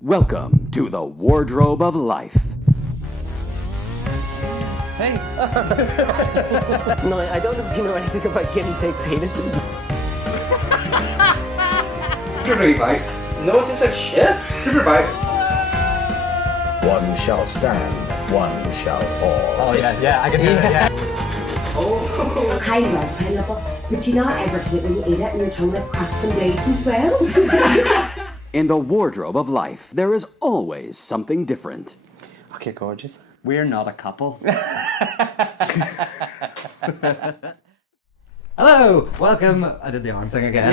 Welcome to the Wardrobe of Life. Hey. No, I don't know if you know anything about guinea pig penises. Sugar bite. No, it tastes like shit. Sugar bite. One shall stand, one shall fall. Oh yeah, I can hear that. Yeah. I love pineapple, but you not ever hate when you eat it and your tongue like cracks and bleeds and swells. In the Wardrobe of Life, there is always something different. Okay, gorgeous. We're not a couple. Hello, welcome. I did the arm thing again.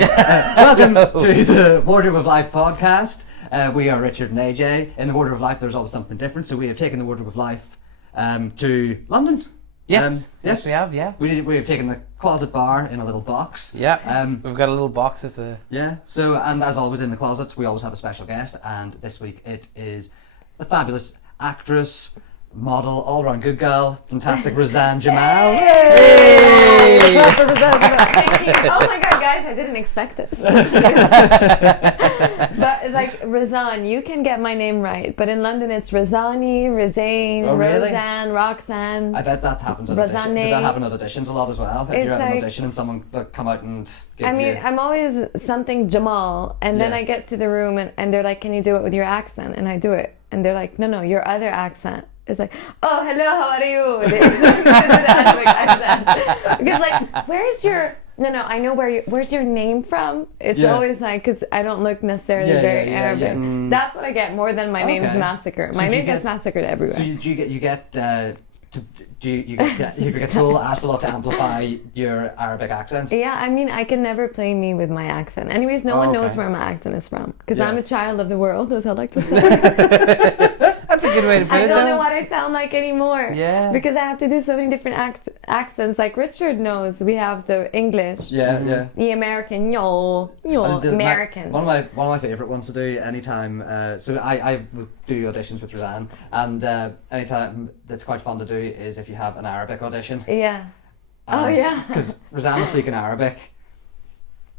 Welcome to the Wardrobe of Life podcast. We are Richard and AJ. In the Wardrobe of Life, there's always something different. So we have taken the Wardrobe of Life to London. Yes, we have. Yeah, We have taken the closet bar in a little box. yeah. We've got a little box of the. Yeah. So, and as always in the closet, we always have a special guest, and this week it is the fabulous actress, model, all-round good girl, fantastic Razane Jammal. Hey! Thank you. Oh my god, guys, I didn't expect this. But it's like Razane, you can get my name right, but in London it's Razane, Razane, Oh, really? Roseanne, Roxanne. I bet that happens at auditions. Does that happen at auditions a lot as well? If It's you're at an like- audition and someone will come out and give I mean, you... I'm always something Jamal, and then Yeah. I get to the room and they're like, can you do it with your accent? And I do it. And they're like, no, your other accent. It's like, oh, hello, how are you? They expect me to do the Arabic accent. Because like, where's your... No, I know where's your name from? It's Yeah. always like, because I don't look necessarily Yeah, very yeah, Arabic. yeah. That's what I get more than my name's Okay. Massacre. So My do you name gets get- massacred everywhere. So you get told asked a lot to amplify your Arabic accent? Yeah, I mean, I can never play me with my accent. Anyways, no one knows where my accent is from. Because Yeah. I'm a child of the world, as I like to say. That's a good way to put I it. don't though. know what I sound like anymore. Yeah. Because I have to do so many different accents. Like Richard knows, we have the English, Yeah. the American, And the- American. One of my favourite ones to do anytime. So I will do auditions with Razane, and anytime that's quite fun to do is if you have an Arabic audition. Yeah. Oh, yeah. Because Razane will speak in Arabic,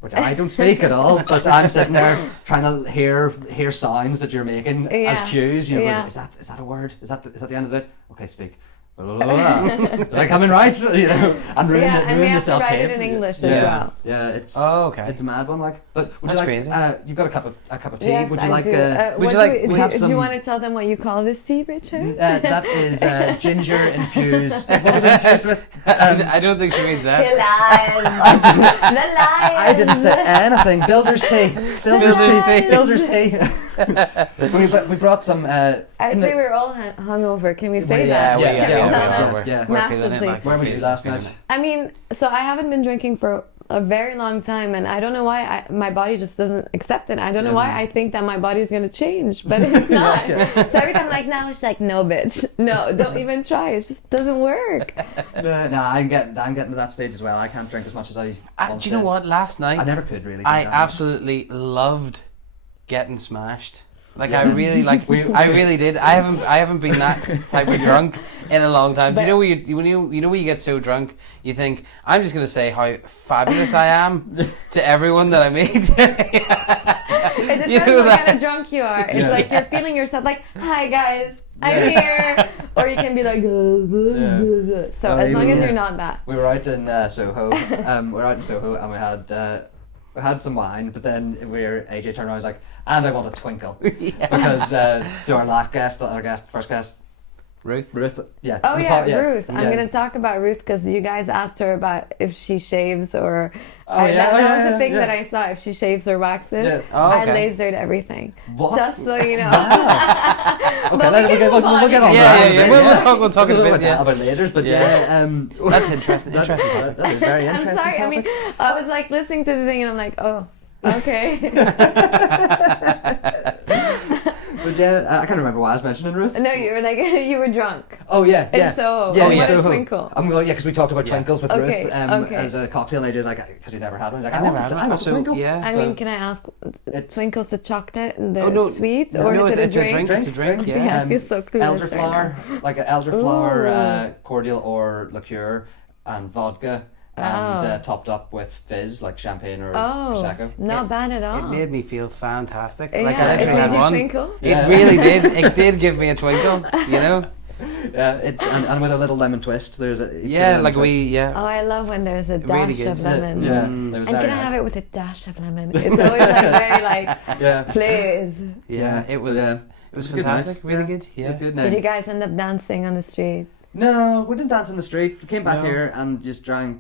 which I don't speak at all. But I'm sitting there trying to hear sounds that you're making Yeah. as cues. You know, Yeah. is that a word? Is that the end of it? Okay, speak. Did I come in right? You know, and ruin Yeah, and we ruin have to the write self-tape. it in English yeah. as well. Yeah, it's Okay. It's a mad one, like. But would That's you like? crazy. You've got a cup of tea. Yes, would you I like? do. Would What you like? do, We have do some. you want to tell them what you call this tea, Richard? That is ginger infused. What was it infused with? I don't think she means The that. lions. The lions. I didn't say anything. Builder's tea. Builder's tea. tea. Builder's tea. we brought some. Actually, we're all hungover. Can we say that? Yeah, Can we tell them? yeah. We're feeling it. Massively. Like, Where were you last feeling night? it. I mean, so I haven't been drinking for a very long time, and I don't know why my body just doesn't accept it. I don't know why I think that my body's gonna change, but it's not. So every time I'm like, now it's like, no, bitch, no, don't even try. It just doesn't work. No, I'm getting to that stage as well. I can't drink as much as I. once Do you know did. what? Last night I never could really. I drink that much. absolutely loved getting smashed. Like I really I really did. I haven't been that type of drunk in a long time. Do you know when you get so drunk, you think I'm just gonna say how fabulous I am to everyone that I meet. It depends You know what that? kind of drunk you are. It's like you're feeling yourself like, hi guys, I'm here. Or you can be like, so as long as you're not that. We were out in Soho. We were out in Soho, and we had some wine. But then AJ turned around and was like, "And I want a twinkle," because to our first guest, Ruth. Yeah. Oh we yeah, thought- Ruth. I'm gonna talk about Ruth because you guys asked her about if she shaves or. Oh, yeah. That was the thing Yeah. that I saw. If she shaves or waxes, Yeah. Oh, I okay. lasered everything. What? Just so you know. Okay, But we'll get on. Yeah, that. yeah. We'll talk in a bit. about Yeah. about lasers, but Yeah. That's interesting. Interesting that topic. is very I'm interesting. sorry. I mean, I was like listening to the thing and I'm like, oh, okay. But yeah, I can't remember why I was mentioning Ruth. No, you were like you were drunk. Oh yeah, In yeah. Soho. Yeah, Oh, in what a Soho. twinkle. I'm going, yeah, because we talked about twinkles with Okay, Ruth okay. as a cocktail. AJ's like, because he never had one. He's like, I never had I want a so, twinkle. yeah. I So mean, can I ask, it's- twinkles the chocolate and the Oh, no. sweet, No, or no, is it's it a drink. It's a drink. Yeah. Yeah, I feel so clueless right elderflower, now. like an elderflower Ooh. cordial or liqueur and vodka and topped up with fizz like champagne or Oh, prosecco. not bad at all. It made me feel fantastic. Yeah, Like I it literally made had you one. twinkle? Yeah. It really did. It did give me a twinkle. You know. Yeah, and with a little lemon twist. There's a Yeah, like Oh, yeah. I love when there's a Really dash good. of lemon. Yeah, Mm. there was And very can I nice. have it with a dash of lemon? It's always like very like, Yeah. please. Yeah, it was. Yeah. It was good, nice. fantastic. Really good. It was Yeah. good. Did you guys end up dancing on the street? No, we didn't dance in the street. We came back No. here and just drank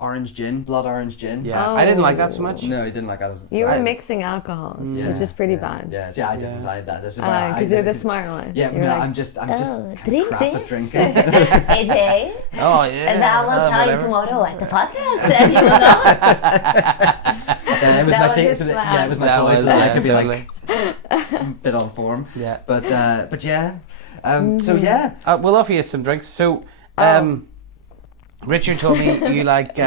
orange gin, blood orange gin. Yeah. I didn't like that so much. No, he didn't like that. You were I- mixing alcohols, Yeah, which is pretty yeah, bad. Yeah, see, I didn't. Yeah. I that. This is why Because you're the smart one. Yeah, You're no, like, I'm just oh, kinda drink crap at this. drinking. AJ, Oh yeah. and I will tell you whatever. tomorrow at the podcast, and you will not. Yeah, it was That my was sa- his so that- plan. yeah, it was my That choice was, that I yeah, could be totally. like a bit on form. Yeah. But yeah. So yeah. We'll offer you some drinks. So, Richard told me you like Healthy-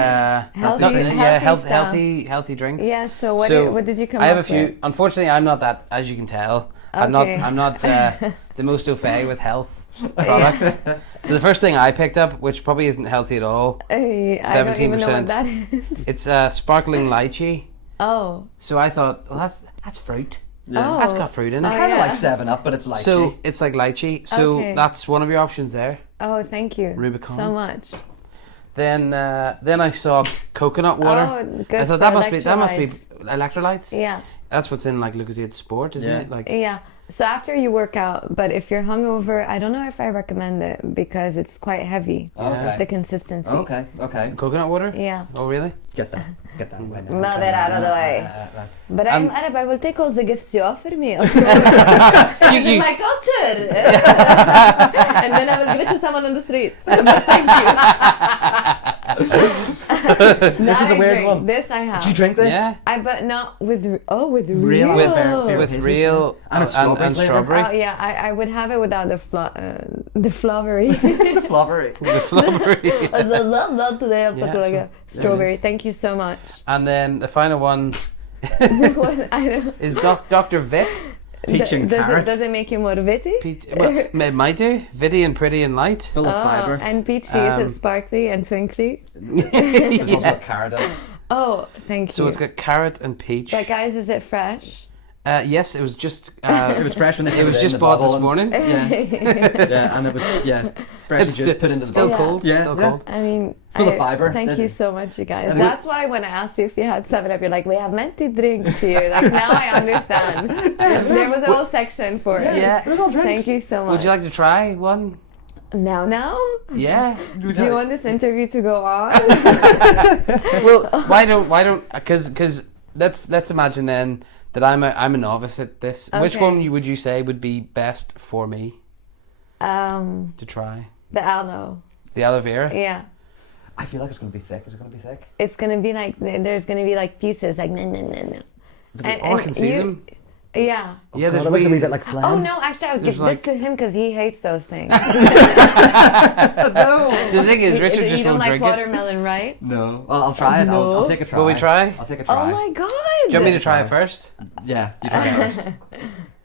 yeah, healthy stuff. healthy drinks. Yeah. So what? So, What did you come I have up a few. with? Unfortunately, I'm not that, as you can tell. I'm not. Okay. I'm not the most au fait with health products. So the first thing I picked up, which probably isn't healthy at all, I don't even know 17%. what that is. it's sparkling lychee. Oh. So I thought, well, that's fruit. Oh. That's got fruit in it. Oh, Kind of yeah. like 7-Up, but it's like So it's like lychee. So Okay. that's one of your options there. Oh, thank you Rubicon. so much. Then I saw coconut water. Oh, good I thought for that must be electrolytes. electrolytes. Yeah. That's what's in like Lucozade Sport, isn't Yeah. it? Like Yeah. So after you work out, but if you're hungover, I don't know if I recommend it because it's quite heavy. Okay. The consistency. Okay. coconut water. Yeah. Oh really? Get that way. Move it out of the way. But I'm Arab. I will take all the gifts you offer me. It's in my culture. And then I will give it to someone on the street. Thank you. This is a weird one. This I have. Did you drink this? Yeah. But not with with Real real. With Fair with pieces, real And it's strawberry and flavour. strawberry. Oh yeah, I would have it without the flavory. The flavour. The flummery. Not today. I'm Yeah, talking like so a strawberry. is. Thank you so much. And then the final one What? I don't. is Dr. Vit. Peach and carrot. Does it make you more witty? Peach, well, it might do. Vitty and pretty and light. Full of Oh, fibre. and peachy, is it sparkly and twinkly? There's also a carrot in it. Oh, thank you. So it's got carrot and peach. But guys, is it fresh? Yes, it was just. It was fresh when they put It was in just the bought bottle this and- morning. Yeah, and it was fresh. It's Just put into the still bottle. cold. Yeah, Still yeah. cold. I mean, Full of fibre. Thank you so much, you guys. And That's why when I asked you if you had 7-Up, you're like, we have minty drinks here. Like, now I understand. There was a whole section for it. Yeah. Thank you so much. Would you like to try one? Now? Yeah. Do you want this interview to go on? Well, why don't? Because let's imagine then that I'm a novice at this. Which Okay. one would you say would be best for me to try? The aloe. The aloe vera. Yeah. I feel like it's going to be thick. Is it going to be thick? It's gonna be like there's gonna be like pieces like no. And, I can see them. Yeah. Yeah, there's a wee wee- bit like phlegm. Oh no, actually I would There's give like- this to him because he hates those things. The thing is, Richard you just don't won't like drink it. watermelon, right? No. Well, I'll try it. No. I'll take a try. Will we try? I'll take a try. Oh my god. Do you want me to try it first? Yeah, you try it first.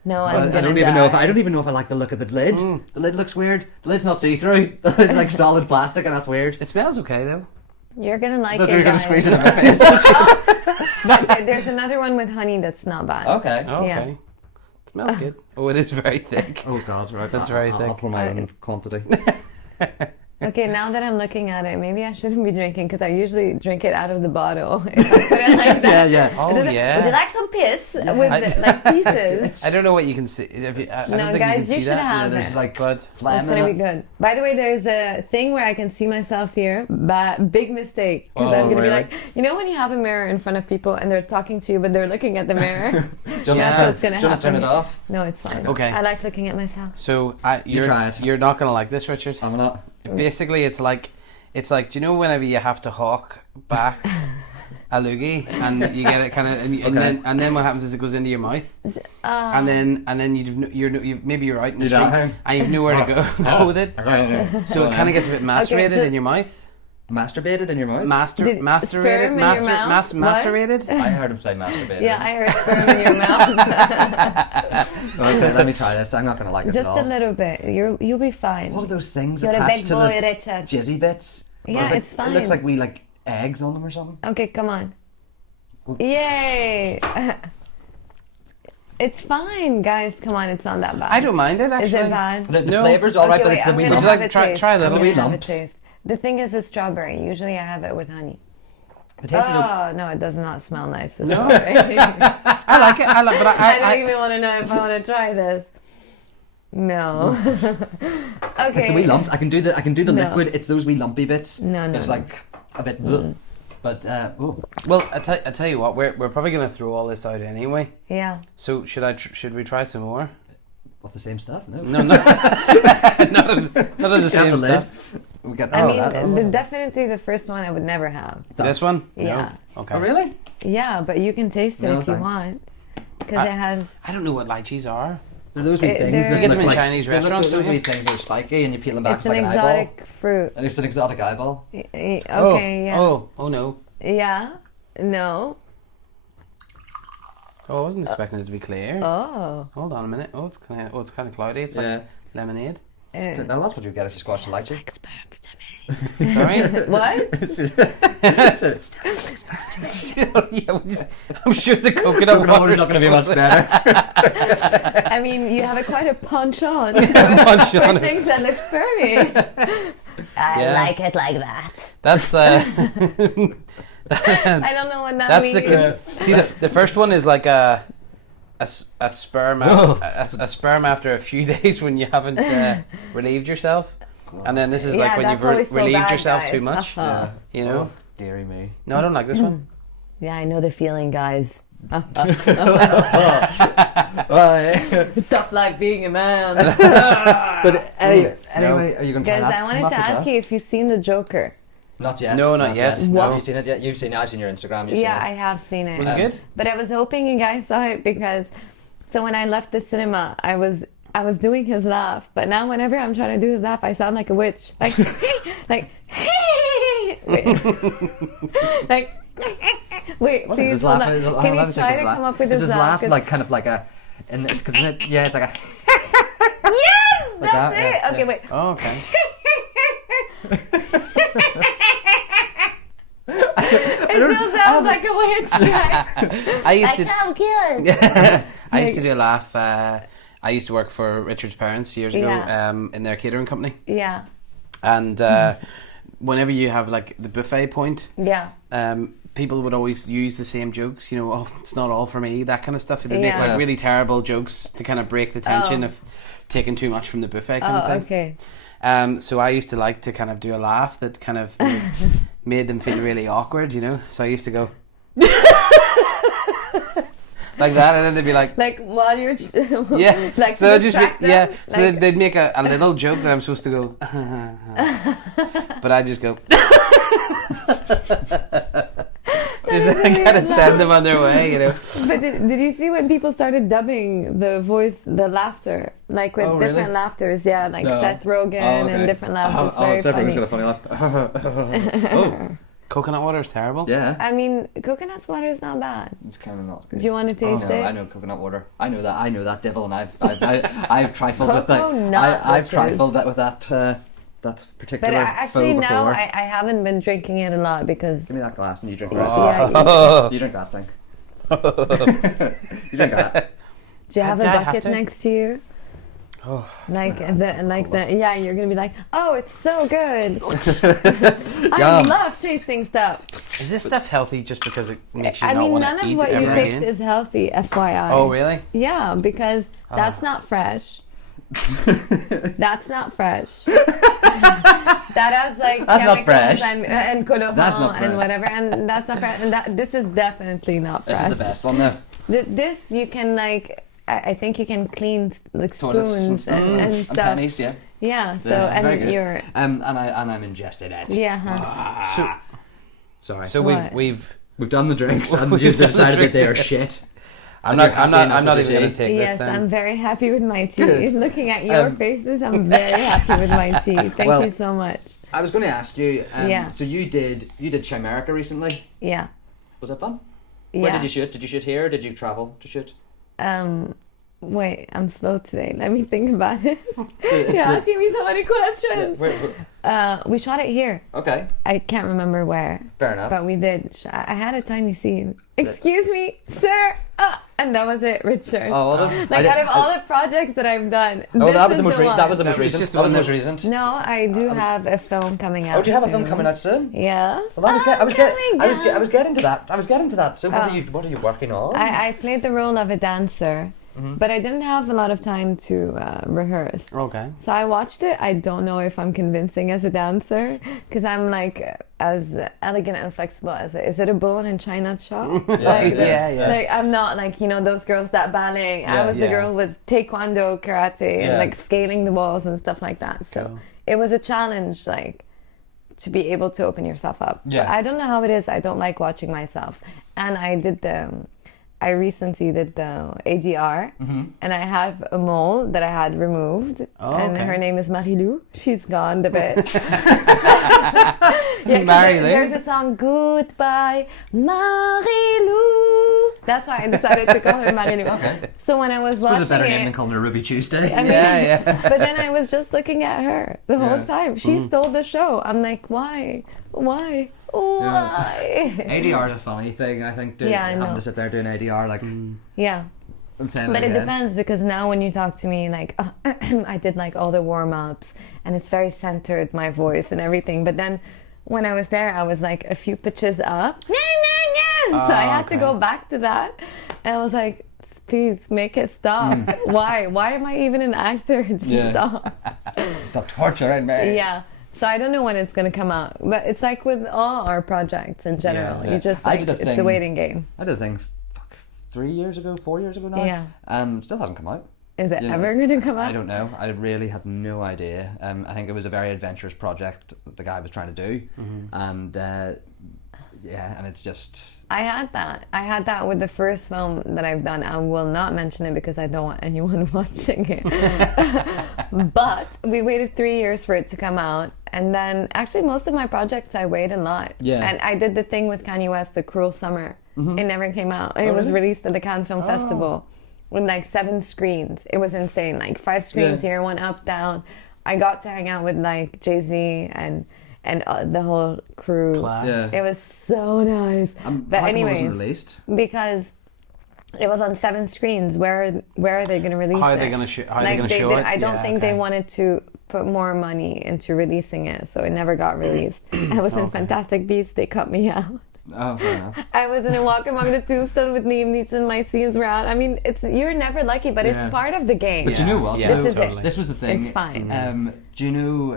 No, I I'm don't gonna even know if die. I don't even know if I like the look of the lid. The lid looks weird. The lid's not see-through. The lid's like solid plastic, and that's weird. It smells okay though. You're gonna like Thought it. you were gonna guys. squeeze it in my face. There's another one with honey that's not bad. Okay. Okay. Yeah. It smells good. Oh, it is very thick. Oh God, right. That's very I'll thick. pour my own quantity. Okay, now that I'm looking at it, maybe I shouldn't be drinking because I usually drink it out of the bottle. If I put it like that. yeah. Oh Would you yeah. like some piss with like pieces? I don't know what you can see. If you, I No, don't think guys, you can see you should that. have There's it. like But phlegm It's gonna in be it. good. By the way, there's a thing where I can see myself here, but big mistake. Because Oh, I'm gonna really? be like, you know when you have a mirror in front of people and they're talking to you, but they're looking at the mirror? Do you That's want what's gonna to turn happen. it off? No, it's fine. Okay. I like looking at myself. so You try it. you're not gonna like this, Richard. I'm not. Basically, it's like do you know whenever you have to hawk back a loogie and you get it kind of and then what happens is it goes into your mouth and then maybe you're out in the You street don't. and you've nowhere to go with it, so it kind of gets a bit macerated so- in your mouth. Masturbated in your mouth? Did Macerated, sperm in your mouth? What? macerated. I heard him say masturbated. Yeah, I heard sperm in your mouth. Okay, let me try this. I'm not gonna like this Just at all. a little bit. You'll be fine. What are those things You're a attached big to boy, the Richard. jizzy bits? Yeah, it's fine. It looks like we like eggs on them or something. Okay, come on. Yay! It's fine, guys. Come on, it's not that bad. I don't mind it, actually. Is it bad? The No. flavor's alright, but wait, it's the I'm wee gonna Would lumps. you have like a taste. try a little I'm wee gonna have a lumps? taste. The thing is, it's strawberry. Usually, I have it with honey. The taste is okay. Oh no, it does not smell nice. With No. strawberry. I like it. But I don't even want to know if I want to try this. No. It's the wee Okay. lumps. I can do the No. liquid. It's those wee lumpy bits. No, It's no. like a bit. Bleh. But Well, I tell you what, we're probably going to throw all this out anyway. Yeah. So should we try some more? of the same stuff. No. No, not of the same the lid. stuff. We got. I mean, definitely the first one I would never have. This one? Yeah. No? Okay. Oh really? Yeah, but you can taste it No, if you thanks. want. Because it has. I don't know what lychees are. They're those wee They're- things. You that get look them in like- Chinese they look restaurants, Those don't wee you? things that are spiky, and you peel them back. It's It's an like an eyeball. exotic fruit. And it's an exotic eyeball. Okay, Oh. yeah. Oh no. Yeah. No. Oh, I wasn't expecting it to be clear. Oh. Hold on a minute. Oh, it's kind of cloudy. It's like lemonade. Now that's what you get if you squash the lychee. Sorry. What? Yeah, I'm sure the coconut water is not going to be much better. I mean, you have a quite a punch on. Punch for on it. things that looks me. I Yeah. like it like that. That's I don't know what that that's means. see the first one is like a sperm a sperm after a few days when you haven't relieved yourself, and then this is like Yeah, when you've that's always so relieved bad, yourself guys. too much. Uh-huh. You know. Oh, dearie me. No, I don't like this one. Yeah, I know the feeling, guys. Tough like being a man. But anyway, are you going to try Guys, that? I wanted to ask you if you've seen The Joker. Not yet. No, not yet. Have No. you seen it yet? You've seen it. I've seen your Instagram. You've Yeah, seen I have seen it. Was it good? But I was hoping you guys saw it because so when I left the cinema, I was doing his laugh, but now whenever I'm trying to do his laugh, I sound like a witch. Like like wait. Like wait, What please is his hold laugh? on. Is it- Can let you me try think to of come up with Is his his laugh 'Cause- like kind of like a, because yeah, it's like a. Yes, Like that's that, it. yeah, Okay, yeah. wait. Oh, okay. It still sounds like a witch. Right? I used to. I'm good. I used to do a laugh. I used to work for Richard's parents years ago Yeah. in their catering company, Yeah, and whenever you have like the buffet point, yeah. people would always use the same jokes. You know, oh, it's not all for me, that kind of stuff. They make Yeah. like really terrible jokes to kind of break the tension Oh. of taking too much from the buffet kind of Oh, thing. okay. So I used to like to kind of do a laugh that kind of made them feel really awkward, you know. So I used to go like that, and then they'd be like, Like while you're yeah. like So to just distract them, yeah. So like- they'd make a little joke that I'm supposed to go, but I just go. Just is to kind weird of send them on their way, you know. But did you see when people started dubbing the voice, the laughter, like with Oh, really? different laughters? Yeah, like No. Seth Rogen and different laughs. It's very funny. got a funny laugh. Oh, Coconut water is terrible. yeah. I mean, coconut water is not bad. It's kind of not good. Do you want to taste No, it? I know coconut water. I know that devil, and I've trifled with that. Coconut I've witches. trifled that with that particular. But actually foe now before. I haven't been drinking it a lot because Give me that glass and you drink the rest. yeah, You drink that thing. You drink that. do you have a Do I have bucket to? next to you? Oh. Like the yeah, you're gonna be like, oh, it's so good. I Yum. love tasting stuff. Is this stuff healthy just because it makes you I not mean, want none to of eat what you ever picked again? is healthy, FYI. Oh, really? Yeah, because that's not fresh. That's not fresh. That has like That's not chemicals fresh. and colorant That's not fresh. and whatever, and that's not fresh. And this is definitely not fresh. This is the best one though. This you can like. I think you can clean like Toilets spoons and and stuff. pennies, yeah. Yeah. So Yeah, very and good. you're And I'm ingested it. yeah. Huh. Sorry. So What? we've We've done the drinks and We've you've done the decided that drinks. they are shit. I'm And not you're happy enough I'm not with even your going to tea? take Yes, this I'm then. very happy with my tea. Good. Looking at your faces, I'm very happy with my tea. Thank Well- you so much. I was going to ask you. Yeah. So you did Chimerica recently. Yeah. Was that fun? Yeah. Where did you shoot? Did you shoot here? Or did you travel to shoot? Wait, I'm slow today. Let me think about it. You're asking me so many questions. We shot it here. Okay, I can't remember where. fair enough. But we did. I had a tiny scene. Excuse me, sir. And that was it, Richard. Oh, was it? Like out of all the projects that I've done, Oh, this that was is the most one. that was the most That was recent. just the That was one the most that- recent. No, I do have a film coming out. Oh, do you have a soon. film coming out soon? Yes. Well, I was coming getting to that. I was getting to that. So Oh. what are you working on? I played the role of a dancer, but I didn't have a lot of time to rehearse. Okay. So I watched it. I don't know if I'm convincing as a dancer because I'm like as elegant and flexible as is it a bull in China shop? Like, yeah. Like I'm not like those girls that ballet. I was the Yeah. girl with taekwondo, karate, and Yeah. like scaling the walls and stuff like that. So Cool. it was a challenge, like to be able to open yourself up. Yeah. But I don't know how it is. I don't like watching myself, and I recently did the ADR, and I have a mole that I had removed, and okay. her name is Marilou. She's gone the bit. 'Cause Marilou? there's a song, Goodbye, Marilou. That's why I decided to call her Marilou. So when I was It was watching a better name than it, calling her Ruby Tuesday. I mean, Yeah. but then I was just looking at her the whole time. She stole the show. I'm like, why? Why? ADR is a funny thing, I think. Yeah, I having know. to sit there doing ADR, like, Yeah. and saying But it it again. depends because now when you talk to me, like I did like all the warm ups and it's very centered, my voice and everything. But then when I was there, I was like a few pitches up. So I had to go back to that, and I was like, please make it stop. Why? Why am I even an actor? Just stop. Stop torturing me. Yeah. So I don't know when it's gonna come out, but it's like with all our projects in general. Yeah. You just I like, did a it's thing- a waiting game. I did a thing 4 years ago now. Yeah. Still hasn't come out. Is it Yeah. ever gonna come out? I don't know. I really have no idea. I think it was a very adventurous project that the guy was trying to do, and and it's just. I had that with the first film that I've done. I will not mention it because I don't want anyone watching it. But we waited 3 years for it to come out, and then actually most of my projects I wait a lot. Yeah. And I did the thing with Kanye West, The Cruel Summer. It never came out. It was released at the Cannes Film Festival with like 7 screens. It was insane. Like 5 screens here, 1 up, down. I got to hang out with like Jay-Z and the whole crew. Class. Yeah. It was so nice. But How come it anyways, wasn't released? because it was on 7 screens. Where are they going to release it? How are they going to show it? I don't think they wanted to put more money into releasing it, so it never got released. I was in Fantastic Beasts. They cut me out. Oh, fair enough. I was in A Walk Among the Tombstone with Liam Neeson. My scenes were out. I mean, you're never lucky, but it's part of the game. But you know what? Yeah, This is it. totally. This was the thing. It's fine. Do you know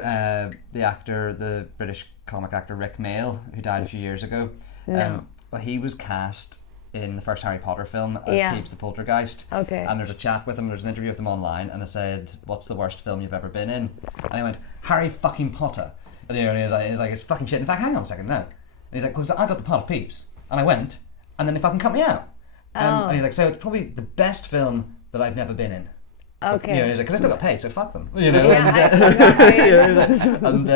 the actor, the British comic actor Rick Mail, who died a few years ago? No. Well, he was cast in the first Harry Potter film as Yeah. Peeves the Poltergeist. Okay. And there's a chat with him, there's an interview with him online, and I said, what's the worst film you've ever been in? And he went, Harry fucking Potter. And he was like, it's fucking shit. In fact, hang on a second now. And he's like, because I got the pot of Peeps. And I went, and then they fucking cut me out. And he's like, so it's probably the best film that I've never been in. Okay. You know, he's like, because I still got paid, so fuck them. You know? Yeah, I still got paid. And,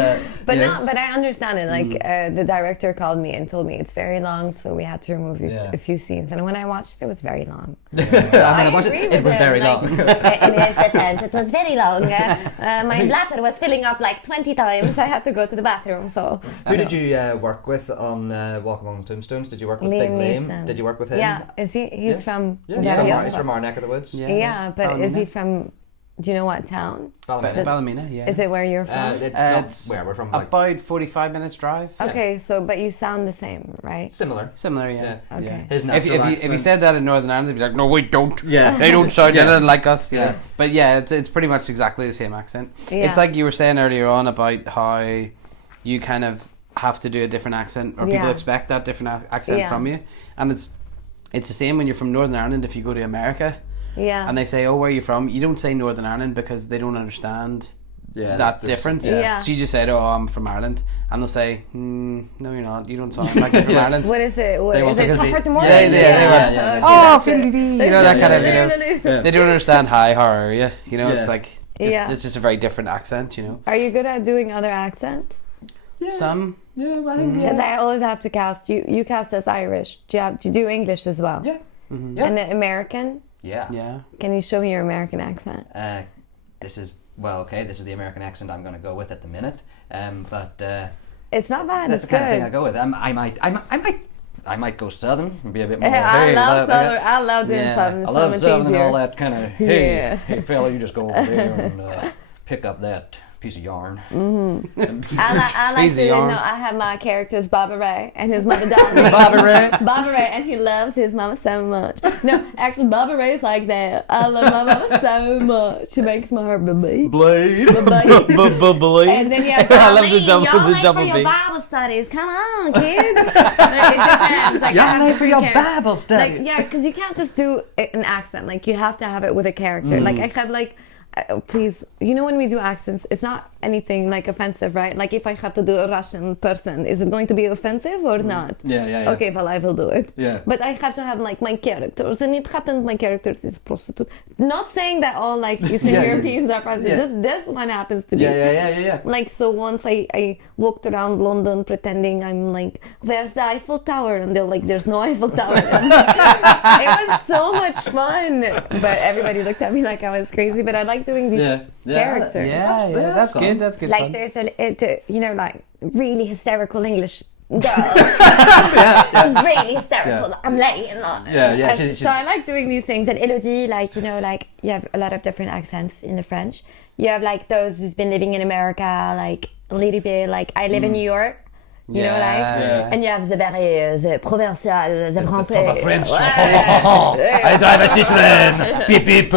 But yeah. but I understand it. Like the director called me and told me it's very long, so we had to remove a few scenes. And when I watched it, it was very long. I watched agree it with was him, very like- long. In his defense, it was very long. My bladder was filling up like 20 times. I had to go to the bathroom. So Who did you work with on Walk Among the Tombstones? Did you work with Big Liam Liam? Neeson. Did you work with him? yeah, is he? He's Yeah. from Yeah, Derry? he's from our neck of the woods. Yeah, but is he Ballymena? from? Do you know what town? Ballymena. Ballymena, yeah. Is it where you're from? It's not It's where we're from. Like, about 45 minutes drive. Okay, so but you sound the same, right? similar. Similar, yeah. Yeah. Okay. Yeah. His If natural you accent. said that in Northern Ireland, they'd be like, no, we don't. Yeah. They don't sound anything like us. Yeah. But yeah, it's pretty much exactly the same accent. Yeah. It's like you were saying earlier on about how you kind of have to do a different accent, or people Yeah. expect that different accent Yeah. from you. And it's the same when you're from Northern Ireland. If you go to America Yeah. and they say, oh, where are you from? You don't say Northern Ireland because they don't understand Yeah, that there's- difference. Yeah. So you just say, oh, I'm from Ireland. And they'll say, no, you're not. You don't sound like you're from Ireland. What is it? What, They is want it because Comfort they- the Morning? Yeah, they went, oh, fiddly-dee, you know, that kind of, you know. Yeah. They don't understand, hi, how are you? You know, it's Yeah. like, Yeah. it's just a very different accent, you know. Are you good at doing other accents? Some, Yeah, well, I think, Because I always have to cast you. You cast as Irish. Do you do English as well? yeah. And the American? Yeah. Yeah. Can you show me your American accent? This is this is the American accent I'm going to go with at the minute. But It's not bad. that's It's the kind of thing I good. go with. I might go southern and be a bit more. I love that- Southern. I love doing Yeah. Southern. I It's so love much southern and all easier. that kind of. Hey, Yeah. hey, fella, you just go over there and pick up that piece of yarn. I like Crazy to yarn. know I have my characters Baba Ray and his mother Dolly. Bobby Ray. Baba Ray, and he loves his mama so much. No, actually, Baba Ray's like that. I love my mama so much. She makes my heart baby. Blade. Baby. And then you have I love the Darlene, double- y'all the late double for your B. Bible studies. Come on, kids. It depends. Like, I Y'all have late for your different char- Bible study. Like, yeah, because you can't just do an accent. Like, you have to have it with a character. Like, I have like. Please, you know when we do accents, it's not anything like offensive, right? Like if I have to do a Russian person, is it going to be offensive or not? Yeah. Okay, well I will do it. Yeah. But I have to have like my characters, and it happens my characters is prostitute. Not saying that all like Eastern Yeah, Europeans are prostitutes. yeah. Just this one happens to be. Yeah. Like so once I walked around London pretending I'm like, where's the Eiffel Tower? And they're like, there's no Eiffel Tower. It was so much fun. But everybody looked at me like I was crazy. But I like doing these characters. Yeah, that's fun. good. That's good. Like fun. there's like really hysterical English girl. She's really hysterical. I'm late and all. Yeah. So I like doing these things. And Elodie, like you have a lot of different accents in the French. You have like those who's been living in America, like a little bit. Like I live in New York. You know, like, Yeah. and you have the very the provincial, the français. proper French. Ouais. I drive a Citroen. Beep beep.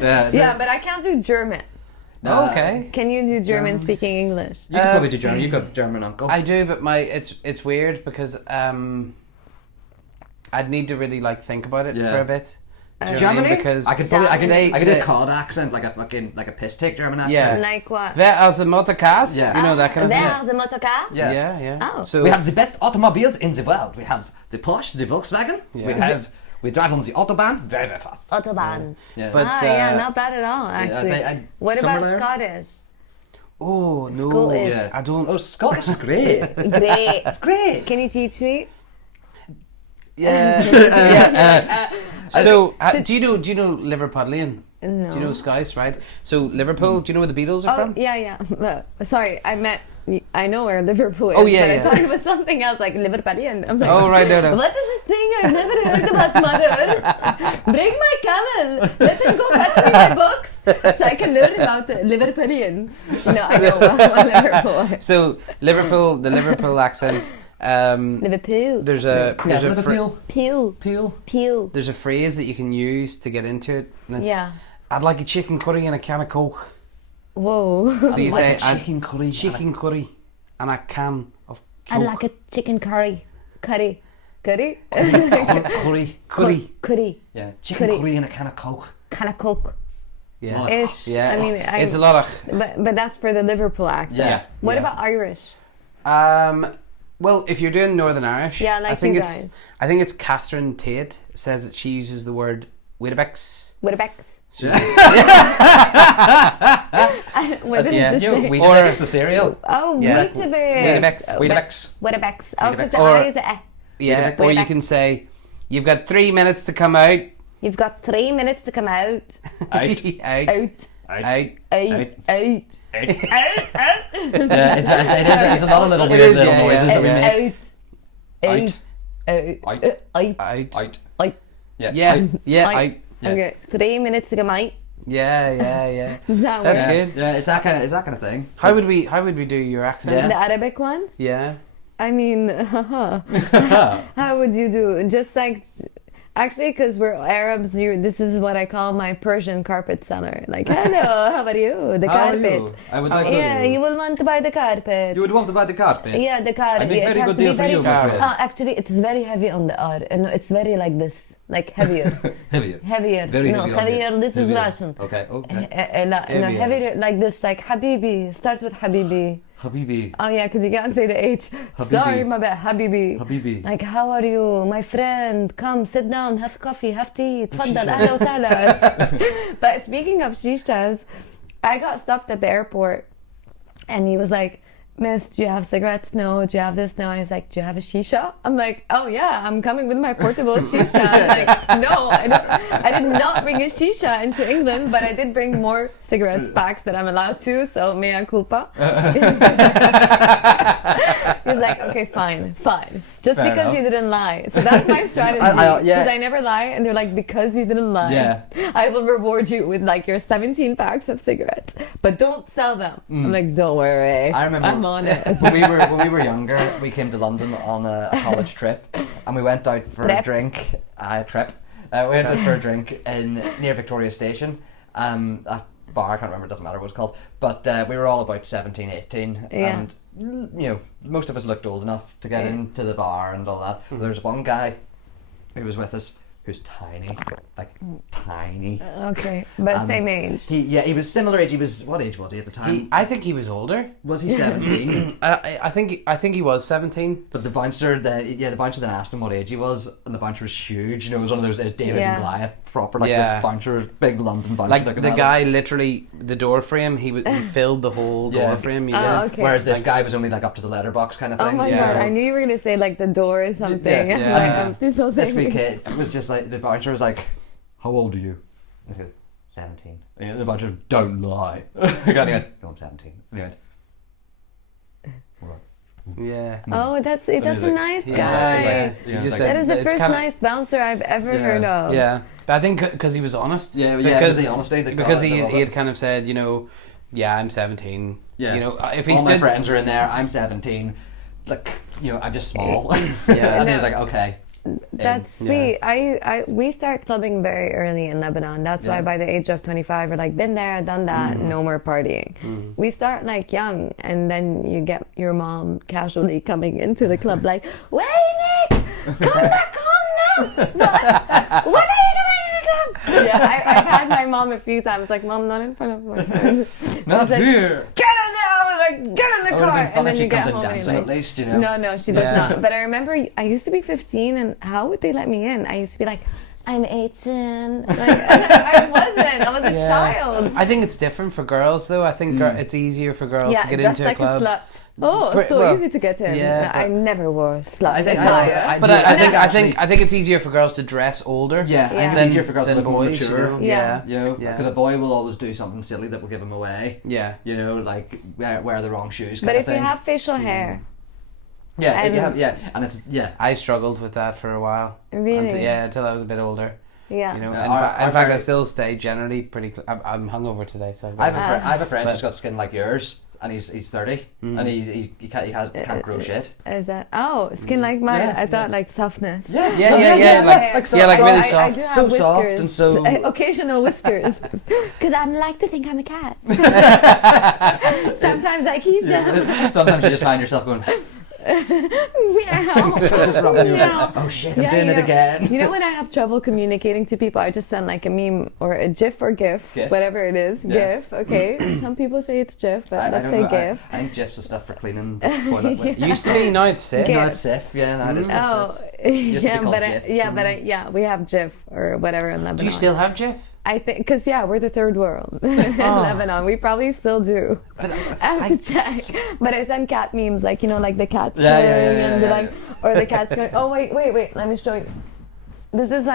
Yeah, but I can't do German. Okay. Can you do German speaking English? You can probably do German. You've got a German uncle. I do, but it's weird because I'd need to really like think about it Yeah. for a bit. Do you know what I mean? Germany? Because I could probably I could do they- a cod accent, like a piss take German accent. Yeah. Like what? Wer aus dem Motorcast? Yeah. You know that kind of thing. There's a motorcar. Yeah. Yeah. Oh. So We have the best automobiles in the world. We have the Porsche, the Volkswagen. Yeah. We drive on the autobahn very fast. Autobahn. Yeah. But Yeah, not bad at all, actually. somewhere What about there? Scottish? oh no, Scottish. Yeah. I don't. Oh, Scottish is great. Great. Great. Can you teach me? Yeah. So do you know Liverpudlian? No. Do you know Skies, right? So Liverpool. Do you know where the Beatles are Oh, from? yeah. Sorry, I know where Liverpool is, Oh, yeah, but yeah. I thought it was something else, like Liverpudlian. I'm like, Oh, right, no. what is this thing I've never heard about, mother? Bring my camel. Let him go fetch me my books so I can learn about Liverpudlian. No, I know about Liverpool. So Liverpool, the Liverpool accent. Liverpool. There's a Peel. there's a phrase that you can use to get into it, and it's Yeah. I'd like a chicken curry and a can of Coke. Whoa. So you say chicken curry. chicken curry and a can of Coke. I'd like a chicken curry. Curry. Curry. Curry. Yeah. Chicken Curry. curry and a can of Coke. Can of Coke. Yeah. Ish. Yeah. I mean, it's a lot of. But that's for the Liverpool accent. Yeah. What Yeah. about Irish? Well, if you're doing Northern Irish, Yeah, like I think you it's guys. I think it's Catherine Tate says that she uses the word Weetabix. Weetabix. She's- What did Yeah. it just You know, say? Weetabix the cereal. Oh, Yeah. Weetabix. Weetabix. Weetabix. Oh, because the Or- I is a yeah, Weetabix. or you can say, "You've got 3 minutes to come out." You've got 3 minutes to come out. Out. out, Out. out. Out. It's a lot of little It weird is, little yeah, noises yeah, that we yeah. make. Out. Out. Out. Out. Out. Yeah. Yeah, yeah, Out. out. Okay, 3 minutes to come out. Yeah. That That's one. good. Yeah, it's that kind of thing. How would we do your accent? Yeah. The Arabic one? Yeah. I mean, how would you do? Just like, actually, because we're Arabs, this is what I call my Persian carpet seller. Like, hello, how are you? The How are carpet. you? I would like Yeah, to. you will want to buy the carpet. You would want to buy the carpet. Yeah, the carpet. I make It very has good to be deal for very- you, my friend. Actually, it's very heavy on the R. No, it's very like this, like heavier. Heavier. Heavier. Very no, heavy on heavier. it. This is Heavier. Russian. Okay. Okay. No, Heavier. heavier like this, like Habibi. Start with Habibi. Habibi. Oh yeah, because you can't say the H. Habibi. Sorry, my bad. Habibi. Habibi. Like, how are you, my friend? Come, sit down, have coffee, have tea. تفضل أهلا وسهلا. But speaking of shishas, I got stopped at the airport, and he was like, Miss, do you have cigarettes? No. Do you have this? No. I was like, do you have a shisha? I'm like, oh yeah, I'm coming with my portable shisha. I'm like, no, I don't. I did not bring a shisha into England, but I did bring more cigarette packs that I'm allowed to. So mea culpa. He's like, okay, fine. Just Fair because enough. you didn't lie. So that's my strategy. Because I never lie, and they're like, because you didn't lie, Yeah. I will reward you with like your 17 packs of cigarettes, but don't sell them. I'm like, don't worry. I remember I'm on it. when we were younger, we came to London on a college trip, and we went out for a drink. We went out for a drink near Victoria Station. That bar, I can't remember, it doesn't matter what it's called. But we were all about 17, 18, Yeah. and most of us looked old enough to get into the bar and all that. There was one guy who was with us who's tiny, like tiny. Okay, but same age. He was similar age. What age was he at the time? I think he was older. Was he 17? I think he was 17. But the bouncer then asked him what age he was, and the bouncer was huge. You know, it was one of those David and Goliath proper, like this bouncer, big London bouncer. Like the guy, literally, the door frame, he filled the whole door frame. You know? Okay. Whereas this guy was only like up to the letterbox kind of thing. Oh my god, I knew you were gonna say like the door or something. Yeah. This whole This thing. wee kid was just like, the bouncer was like, "How old are you?" I said, 17. And the bouncer, "Don't lie." He went, "No, I'm 17." And he went, "What?" Yeah. Oh, that's a nice guy. Yeah. Yeah, He just like- That is the it's first kinda- nice bouncer I've ever heard of. Yeah, but I think because he was honest. Because the honesty that because got it, he I love had it. kind of said, you know, yeah, I'm 17. Yeah. You know, if he all my stood, friends are in there, I'm 17. Like, you know, I'm just small. Yeah. And he was like, okay. That's sweet. We start clubbing very early in Lebanon. That's why by the age of 25 we're like, been there, done that, no more partying. We start like young, and then you get your mom casually coming into the club like, wait Nick, come back home now. What are you doing in the club? Yeah, I've had my mom a few times like, Mom, not in front of my friends. Not like, here. Get in there! I was like, get in the It would car, have been fun and then if you she get comes home and and dancing you're at like, least, you know. no, she does not. But I remember I used to be 15, and how would they let me in? I used to be like, I'm 18. Like, I wasn't. I was a child. I think it's different for girls though. I think it's easier for girls to get dressed into a like club. a slut. Oh, But- so well, easy to get in. yeah, I never wore slut I think attire. But I think it's easier for girls to dress older. Yeah, I think than- it's easier for girls to than look more boys, you mature. know? Yeah. You know, Yeah. because a boy will always do something silly that will give him away. Yeah. You know, like wear the wrong shoes. But Kind if of thing. you have facial hair, yeah, if you and- have, and it's I struggled with that for a while. Really? Until I was a bit older. yeah. You know, Yeah, in, our fact, I very- still stay generally pretty. I'm hungover today, so I have a friend But- who's got skin like yours, and he's 30, and he can't grow shit. Is that skin like mine? Yeah, I thought like softness. yeah, Yeah, like really I soft. do have So whiskers, soft and so- occasional whiskers, because I like to think I'm a cat. Sometimes I keep them. Sometimes you just find yourself going, Meow. Meow. "Oh shit, I'm Yeah, doing you it know- again." You know when I have trouble communicating to people, I just send like a meme or a GIF or GIF, GIF? whatever it is. Yeah. GIF, okay. Some people say it's GIF, but I let's don't say know, GIF. I think GIF's the stuff for cleaning the toilet with. Used to be, now it's sick. GIF. No, it's Sif. Yeah, no, it is called Oh, Sif. Used to be yeah, called but GIF. yeah, we have GIF or whatever in Lebanon. Do you still have Jeff? I think because we're the third world in Lebanon. We probably still do. I have to check. But I send cat memes, like like the cats Yeah, purring yeah, and be yeah. like, or the cats going. Oh wait, let me show you. This is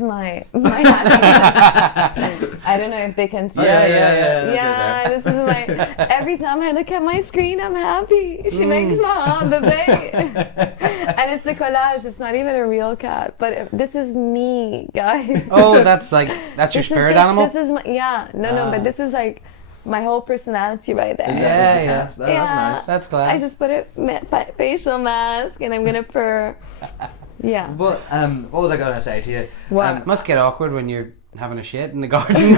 my happiness. I don't know if they can see. Yeah. This is my. Every time I look at my screen, I'm happy. She makes my heart the day. And it's a collage. It's not even a real cat, but this is me, guys. Oh, that's your This is spirit just- animal. This is my no, but this is like my whole personality right there. Yeah. That's nice. That's class. I just put a facial mask and I'm gonna purr. Yeah. But what was I going to say to you? What? Must get awkward when you're having a shit in the garden.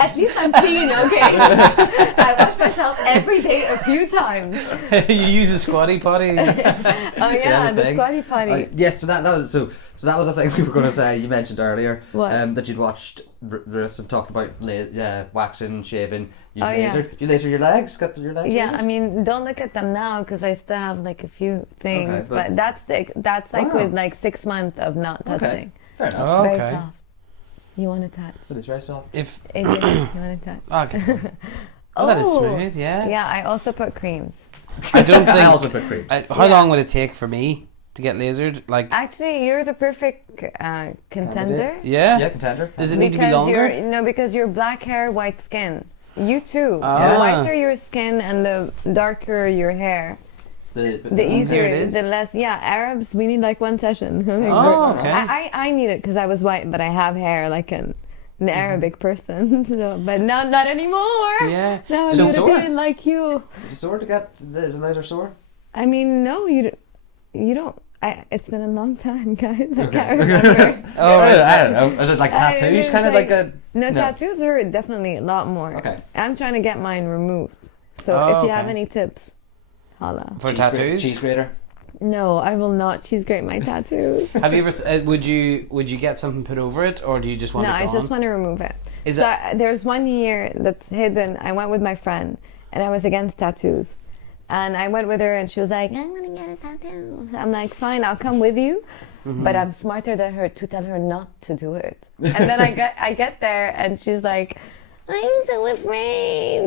At least I'm clean, okay? I wash myself every day a few times. You use a squatty potty. Oh yeah, the thing. squatty potty. Yes, so that was that was a thing we were going to say. You mentioned earlier What? that you'd watched Russ and talked about waxing, shaving. You Oh, yeah. lasered. You laser your legs. Got your legs. Yeah, lasered? I mean, don't look at them now because I still have like a few things, Okay, but that's like Wow. with like 6 months of not touching. Fair enough. Oh, It's very okay. soft. You want a tat? But it's very soft. If AJ, you want a tat? okay. Oh, that is smooth. Yeah. Yeah, I also put creams. I don't think. I also put cream. How long would it take for me to get lasered? Like, Actually, you're the perfect contender. yeah. Yeah, contender. Does it need to be Because longer? because you're black hair, white skin. You too. Ah. The whiter your skin and the darker your hair, the easier, it is. the less. Yeah, Arabs, we need like one session. Oh, okay. I need it because I was white, but I have hair like an Arabic person. So, but now not anymore. Yeah. Now I'm So European like you. Is it sore to get? Is it laser sore? I mean, no, you don't. It's been a long time, guys. I can't remember. Oh, I don't know. Is it like I- tattoos? it's Kind of like a. No, tattoos hurt definitely a lot more. Okay. I'm trying to get mine removed. So Oh, if you have okay. any tips, holla. For tattoos? Cheese grater. No, I will not cheese grate my tattoos. Have you ever? Would you get something put over it, or do you just want No, it I gone? just want to remove it. Is so it- there's one here that's hidden. I went with my friend, and I was against tattoos. And I went with her, and she was like, "I'm gonna get a tattoo." So I'm like, "Fine, I'll come with you." But I'm smarter than her to tell her not to do it. And then I get there, and she's like, "I'm so afraid."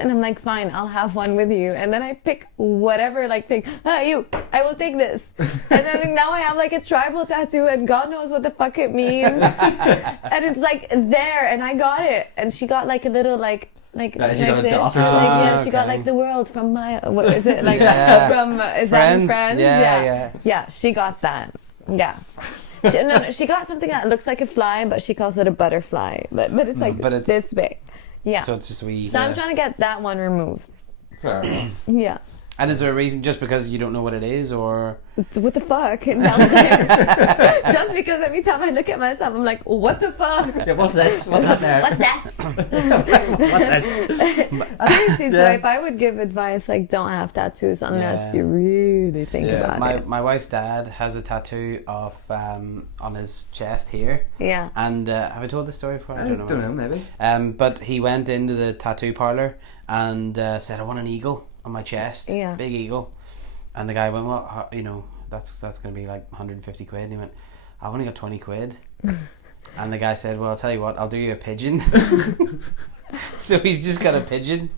And I'm like, "Fine, I'll have one with you." And then I pick whatever thing. I will take this. And then now I have like a tribal tattoo, and God knows what the fuck it means. And it's like there, and I got it. And she got like a little like she got a this. dot or Like, something. yeah, she got Okay. like the world from my. What is it like? Yeah. From is Friends? that Friends? Yeah. Yeah, she got that. Yeah. She got something that looks like a fly, but she calls it a butterfly. But it's like but it's- this big. Yeah. So it's just wee. So I'm trying to get that one removed. Fair enough. Yeah. And is there a reason? Just because you don't know what it is, or What the fuck? And now I'm like- just because every time I look at myself, I'm like, what the fuck? Yeah, what's this? What's that there? What's that? What's this? Seriously, so if I would give advice, like, don't have tattoos unless Yeah. you really think Yeah. about it. my wife's dad has a tattoo of on his chest here. Yeah. And have I told the story before? I don't know, maybe. But he went into the tattoo parlor and said, "I want an eagle on my chest, Yeah. big eagle." And the guy went, "Well, that's going to be like 150 quid." And he went, "I've only got 20 quid." And the guy said, "Well, I'll tell you what, I'll do you a pigeon." So he's just got a pigeon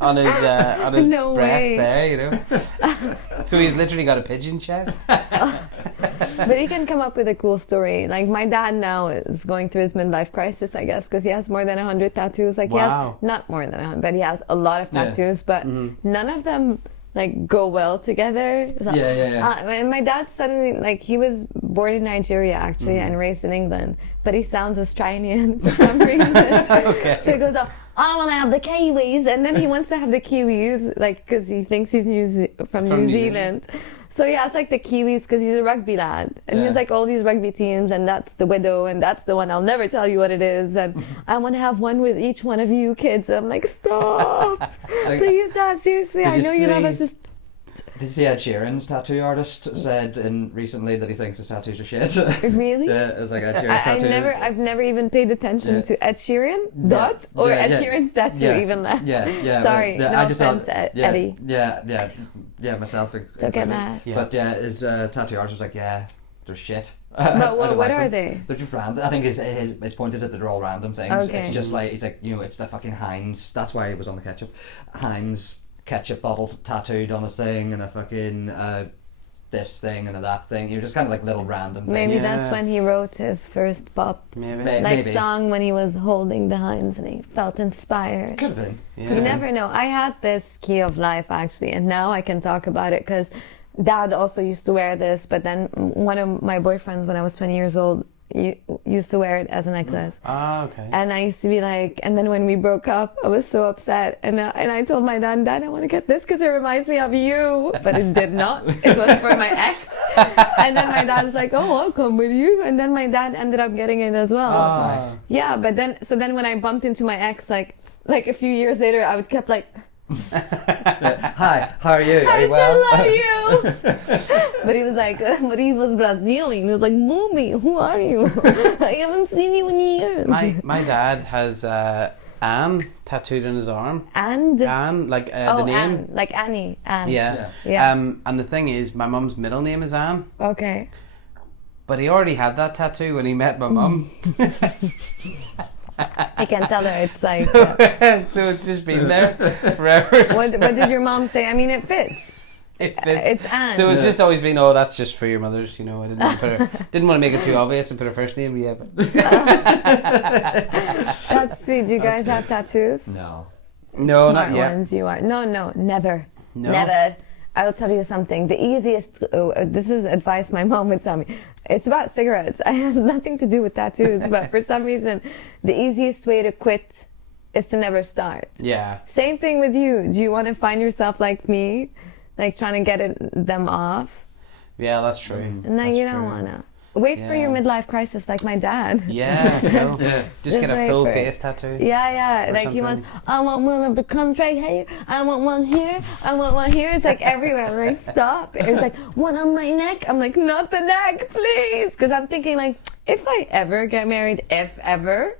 on his No breast way. there, So he's literally got a pigeon chest. But he can come up with a cool story. Like, my dad now is going through his midlife crisis, I guess, because he has more than 100 tattoos. Like, he has Wow. not more than 100, but he has a lot of Yeah. tattoos, but none of them like go well together. So, Yeah. and my dad suddenly, like, he was born in Nigeria actually and raised in England, but he sounds Australian for some reason. Okay. So he goes, "I want to have the Kiwis," and then he wants to have the Kiwis, like, because he thinks he's from New Zealand. So he has like the Kiwis because he's a rugby lad, and Yeah. he's like all these rugby teams, and that's the widow, and that's the one I'll never tell you what it is, and I want to have one with each one of you kids. And I'm like, stop, please, Dad, seriously. Did I you know you know see- that's just. Did you see Ed Sheeran's tattoo artist said recently that he thinks his tattoos are shit? Really? Yeah, it's like Ed Sheeran's tattoo. I've never even paid attention Yeah. to Ed Sheeran, or Yeah, Ed yeah. Sheeran's tattoo, Yeah. even less. Yeah. Sorry, but, no I just offense, thought, Eddie. Yeah, myself. Don't get included. mad. Yeah. But yeah, his tattoo artist was like, yeah, they're shit. But I don't what like are them. they? They're just random. I think his point is that they're all random things. Okay. It's just like, it's like, it's the fucking Heinz. That's why he was on the ketchup. Heinz ketchup bottle tattooed on his thing, and a fucking this thing and a that thing. You're just kind of like little random things. Maybe Yeah. that's when he wrote his first pop Maybe. like Maybe. song, when he was holding the Heinz and he felt inspired. Could have been. Yeah. You never know. I had this key of life actually, and now I can talk about it because Dad also used to wear this, but then one of my boyfriends when I was 20 years old used to wear it as a necklace. Ah, okay. And I used to be like, and then when we broke up, I was so upset. And I told my dad, I want to get this because it reminds me of you. But it did not. It was for my ex. And then my dad was like, oh, I'll come with you. And then my dad ended up getting it as well. Ah. Nice. Yeah, but then, so then when I bumped into my ex, like a few years later, I would kept like, Hi, how are you? Are I you well? still love you. But he was like, but he was Brazilian. He was like, Mommy, who are you? I haven't seen you in years. My dad has Anne tattooed on his arm. And Anne, like the name. Anne, like Annie. Anne. Yeah. Yeah. And the thing is, my mum's middle name is Anne. Okay. but he already had that tattoo when he met my mum. I can tell her it's like. So it's just been there forever. What did your mom say? I mean, it fits. It fits. It's Anne. So it's just always been, oh, that's just for your mothers, you know. I didn't want to make it too obvious and put her first name, yeah. But That's sweet. Do you guys have tattoos? No. no, Smart not yet. ones you are. No, never. No. Never. I will tell you something. The easiest, this is advice my mom would tell me. It's about cigarettes. It has nothing to do with tattoos, but for some reason, the easiest way to quit is to never start. Yeah. Same thing with you. Do you want to find yourself like me? Like trying to get them off? Yeah, that's true. No, That's you don't true. want to. Wait for your midlife crisis like my dad. Yeah, no. Just get a wait full for it. face tattoo. Yeah. Or Like he wants, something. I want one of the country here, I want one here, I want one here. It's like everywhere. I'm like, stop. It's like, one on my neck. I'm like, not the neck, please. Because I'm thinking like, if I ever get married, if ever, ...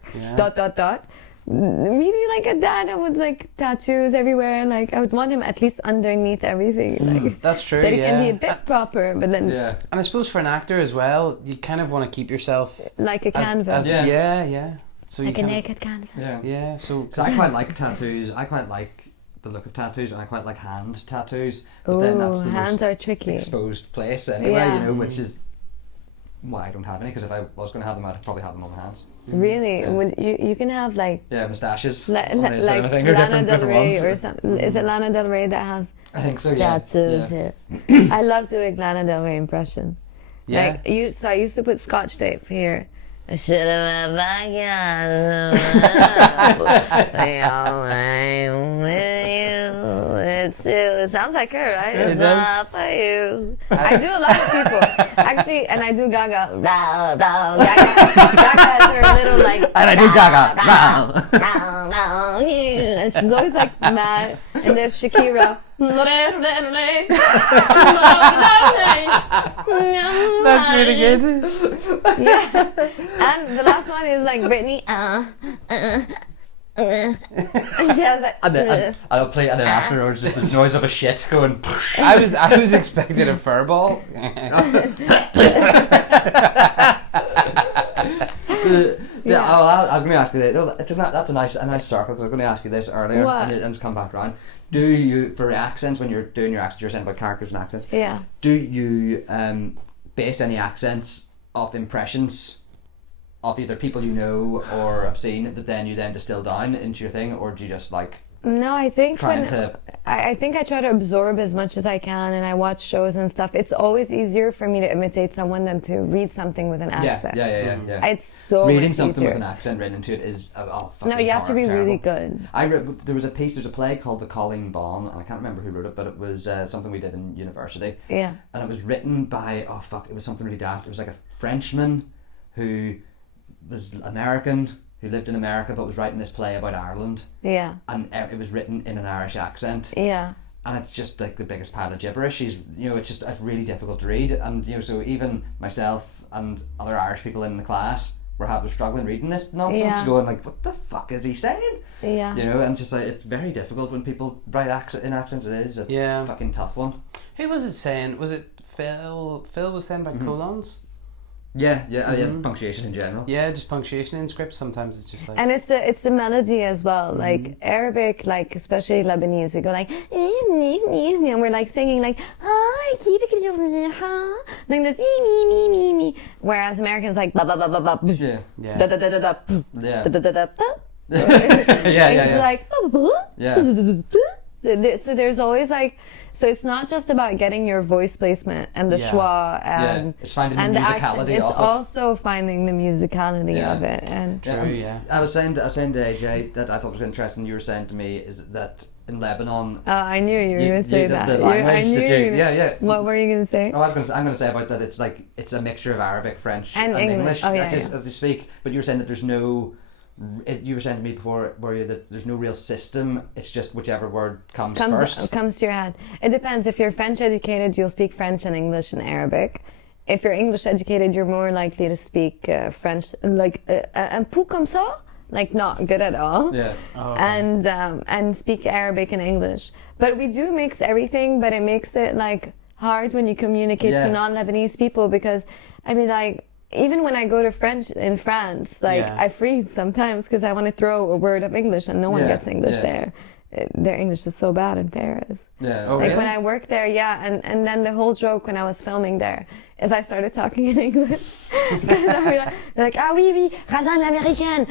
Really like a dad, I would like tattoos everywhere. Like I would want him at least underneath everything. Like That's true, that it yeah. can be a bit proper, but then Yeah. And I suppose for an actor as well, you kind of want to keep yourself like a canvas. yeah. So Like you a kind naked canvas. yeah. So Because I quite like tattoos. I quite like the look of tattoos, and I quite like hand tattoos. But then that's Ooh, the hands most are tricky. exposed place anyway, Yeah. you know, which is why I don't have any. Because if I was going to have them, I'd probably have them on my hands. Really? Yeah. Would you can have like Yeah, moustaches. like on the inside of my finger, Lana Del different Rey ones. or something. Is it Lana Del Rey that has I think so. Yeah. tattoos Yeah. here? I love doing Lana Del Rey impression. yeah. Like so I used to put Scotch tape here. I should have it sounds like her, right? It It's does. all for you. I do a lot of people. Actually, and I do Gaga. Gaga is her little like. And I do Gaga. And she's always like mad. And there's Shakira. That's really good. Yeah. And the last one is like Britney. And she has like. And then I'll play it, and then afterwards, just the noise of a shit going. I was expecting a fur ball. Yeah, I'm going to ask you this. No, that's a nice circle. Because I was going to ask you this earlier, What? and it's come back around. Do you, for accents, when you're doing your accents, you're saying about characters and accents? Yeah. Do you base any accents off impressions of either people you know or have seen that then you then distill down into your thing, or do you just like No, I think trying to? I think I try to absorb as much as I can, and I watch shows and stuff. It's always easier for me to imitate someone than to read something with an accent. Yeah. It's so Reading much something easier. with an accent written into it is fucking No, you have to be really good. There was a play called The Colleen Bawn, and I can't remember who wrote it, but it was something we did in university. Yeah. And it was written by it was something really daft. It was like a Frenchman who was American, who lived in America but was writing this play about Ireland, Yeah. and it was written in an Irish accent. Yeah. And it's just like the biggest pile of gibberish. It's really difficult to read, and so even myself and other Irish people in the class were struggling reading this nonsense, Yeah. going like, what the fuck is he saying? Yeah. And just like, it's very difficult when people write in accents. It is a fucking tough one. Who was it saying? Was it Phil? Phil was saying about colons. Yeah, punctuation in general. Yeah, just punctuation in scripts. Sometimes it's just like. And it's a melody as well. Like Arabic, like especially Lebanese, we go like, and we're like singing like, hi, like there's me. Whereas Americans like ba ba ba ba ba, Yeah. da da da da da, Yeah. da da da da. Yeah. It's like, Yeah. so there's always like, so it's not just about getting your voice placement and the schwa and it's finding the and musicality accent. It's of it. also finding the musicality Yeah. of it. And True, yeah. I was saying to AJ that I thought was interesting. You were saying to me is that in Lebanon. I knew you were going to say that. The language I knew that you you, were gonna, yeah. What were you going to say? No, I'm going to say about that. It's a mixture of Arabic, French, And English. Oh, yeah, as you speak. But you were saying that there's no. You were saying to me before, that there's no real system. It's just whichever word comes first. Comes to your head. It depends. If you're French educated, you'll speak French and English and Arabic. If you're English educated, you're more likely to speak French, like un peu comme ça, like not good at all. Yeah. Oh, okay. And speak Arabic and English. But we do mix everything, but it makes it like hard when you communicate to non-Lebanese people because, I mean, like, even when I go to French in France, like, I freeze sometimes because I want to throw a word of English and no one gets English there. Their English is so bad in Paris. Yeah. Oh, Like really? when I worked there, and then the whole joke when I was filming there is I started talking in English. They're like, ah oui, oui, Razane l'américaine,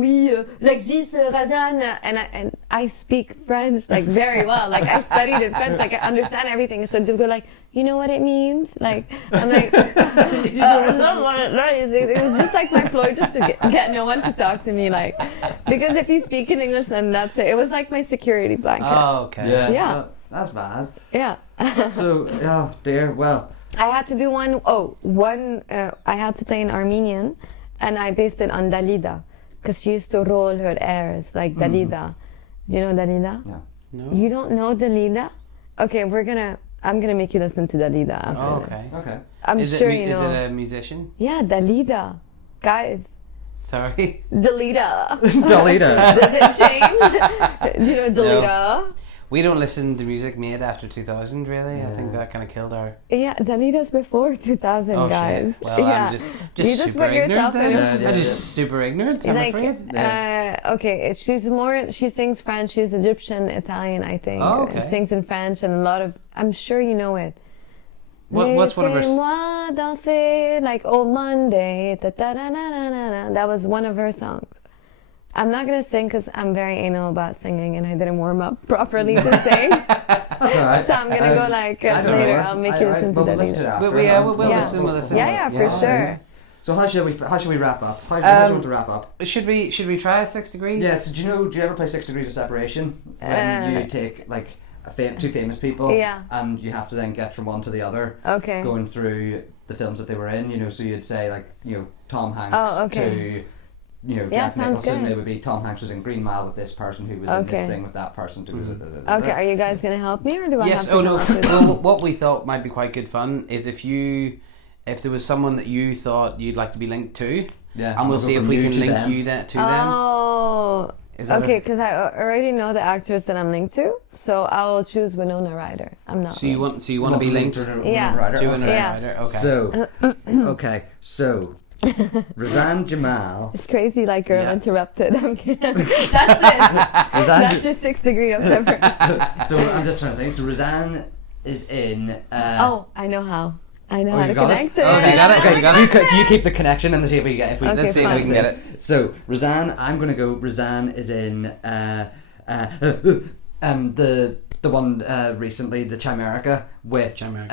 oui, l'existe Razane, and I speak French like very well. Like I studied in French, like I understand everything. So they go like, you know what it means? Like I'm like, I don't know what it means. It was just like my ploy just to get no one to talk to me, like because if you speak in English, then that's it. It was like my security blanket. Oh, okay. Yeah. Yeah. Well, that's bad. Yeah. So, oh dear. Well. I had to do I had to play in Armenian, and I based it on Dalida, because she used to roll her R's, like Dalida. Do you know Dalida? No. No. You don't know Dalida? Okay, I'm gonna make you listen to Dalida after Oh, this. okay. Okay. I'm Is sure it, you is know. it a musician? Yeah, Dalida. Guys, Sorry. Dalida. Dalida. Does it change? Do you know Dalida? We don't listen to music made after 2000, really. I think that kind of killed our... Yeah, Dalida's before 2000, Oh, guys. shit. Well, yeah. I'm You just just super put ignorant yourself then. in a- I'm just super ignorant, I'm Like, afraid. okay, she sings French, she's Egyptian, Italian, I think. Oh, okay. Sings in French and a lot of, I'm sure you know it. What's one of her... Laissez-moi danser like old Monday. Da-da-da-da-da-da. That was one of her songs. I'm not going to sing because I'm very anal about singing and I didn't warm up properly to sing. That's all right. So I'm going to go like I don't later, know. I'll make you listen to we'll listen to it that. after. But we'll Yeah. listen, we'll listen. Yeah, for sure. So how should we wrap up? How do you want to wrap up? Should we try 6 degrees? Yeah. So do you ever play 6 Degrees of Separation? When you take like two famous people, Yeah. and you have to then get from one to the other, Okay. going through the films that they were in. You know, so you'd say like Tom Hanks Oh, okay. to Yeah, Jack sounds Nicholson. good. It would be Tom Hanks was in Green Mile with this person who was in Okay. this thing with that person. Okay, are you guys going to help me or do I Yes. have to Oh come no. up with it? Well, what we thought might be quite good fun is if there was someone that you thought you'd like to be linked to, Yeah, and we'll go see if from we you can to link them. you to them. Oh, Is that okay, because I already know the actors that I'm linked to, so I'll choose Winona Ryder. I'm not. So you want to be linked to Yeah. Winona Yeah. Ryder? Okay. So, so Razane Jammal. It's crazy, like girl Yeah. interrupted. I'm kidding. That's it. Razane That's your 6 degree of separation. So I'm just trying to think. So Razane is in. Oh, I know how. I know Oh, how you to got it? connect it. Okay, you got it? Okay, you got it? You keep the connection and see if we get. Okay, Let's see if we can fine. get it. So Razane, I'm gonna go. Razane is in the one recently, the Chimerica with Chimerica.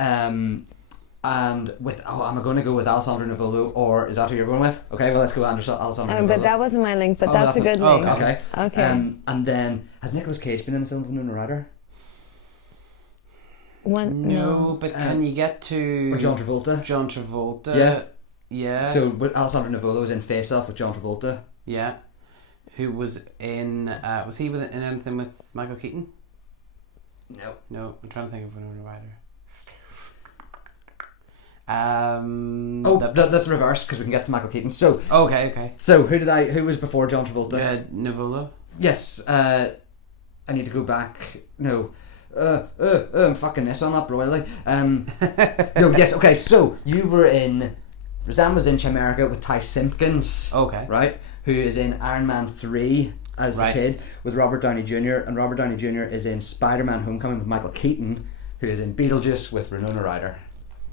and with I'm going to go with Alessandro Nivolo, or is that who you're going with? Okay, well let's go Alessandro Nivolo. But that wasn't my link, but Oh, that's a good not- link. okay. Okay. And then has Nicolas Cage been in a film with Winona Ryder? No, but can you get to Or John Travolta? John Travolta. Yeah. Yeah. So Alessandro Nivolo was in Face Off with John Travolta. Yeah. Who was in? Was he in anything with Michael Keaton? No. No, I'm trying to think of Winona Ryder. That's reverse because we can get to Michael Keaton. So Okay. so who was before John Travolta? Nivolo. Yes. I need to go back. No. I'm fucking this one up royally. No. Yes. Okay. So you were in. Razane was in Chimerica with Ty Simpkins. Okay. Right. Who is in Iron Man 3 as the kid with Robert Downey Jr. And Robert Downey Jr. is in Spider-Man Homecoming with Michael Keaton, who is in Beetlejuice with Winona Ryder.